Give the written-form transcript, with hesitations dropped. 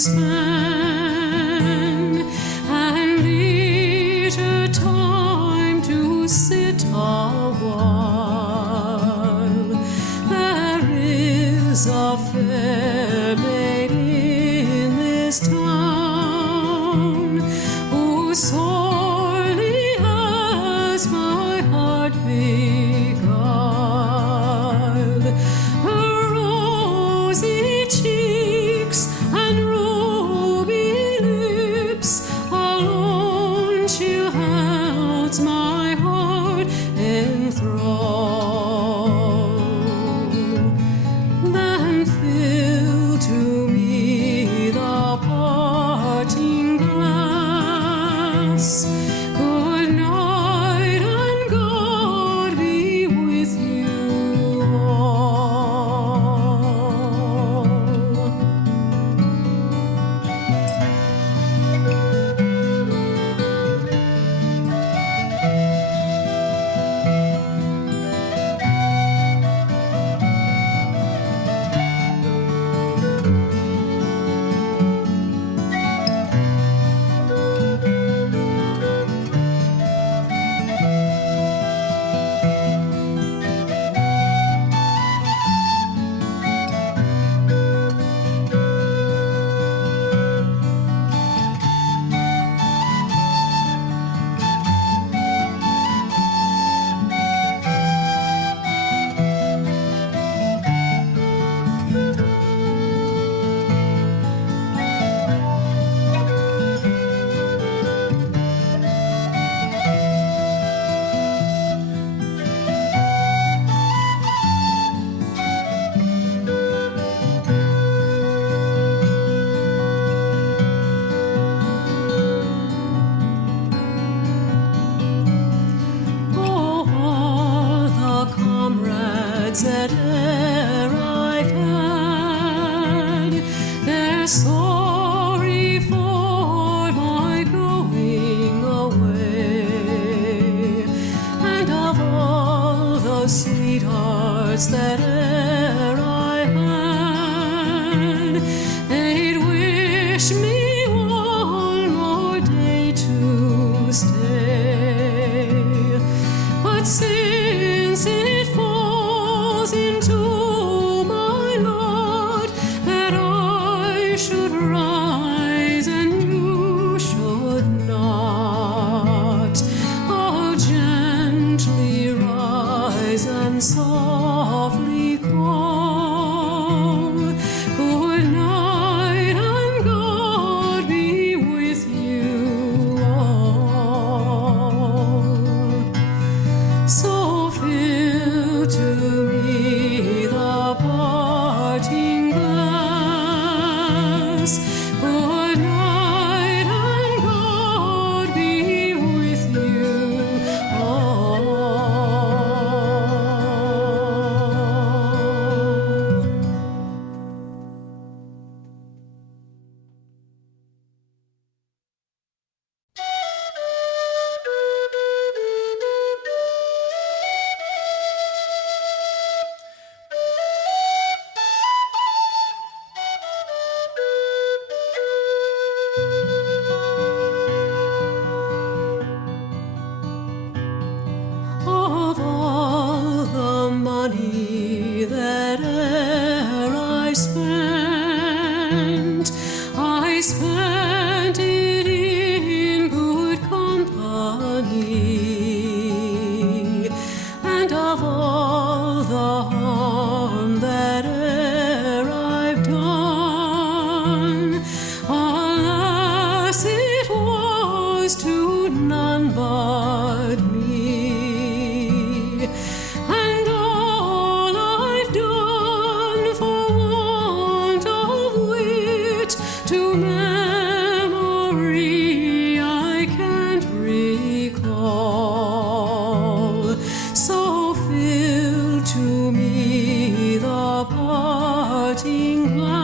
spend, and leisure time to sit a while. There is a fair maid in this town who sorely has my heart beguiled. Her rosy cheeks and ruby lips alone she holds my heart enthralled. Then fill to me the parting glass. Good night, and God be with you all. That e'er I've had, they're sorry for my going away, and of all the sweethearts that e'er I had, they'd wish me one more day to stay. But since it falls into my lot that I should rise and you should not, I'll gently rise and softly call. Good night, and God be with you all. So fill to me the parting glass. Good night, and God be with you all. Of all the money that e'er I spent it in good company, and of all the harm that e'er I've done, alas, it was to none but me. And all I've done for want of wit to memory I can't recall. So fill to me the parting glass.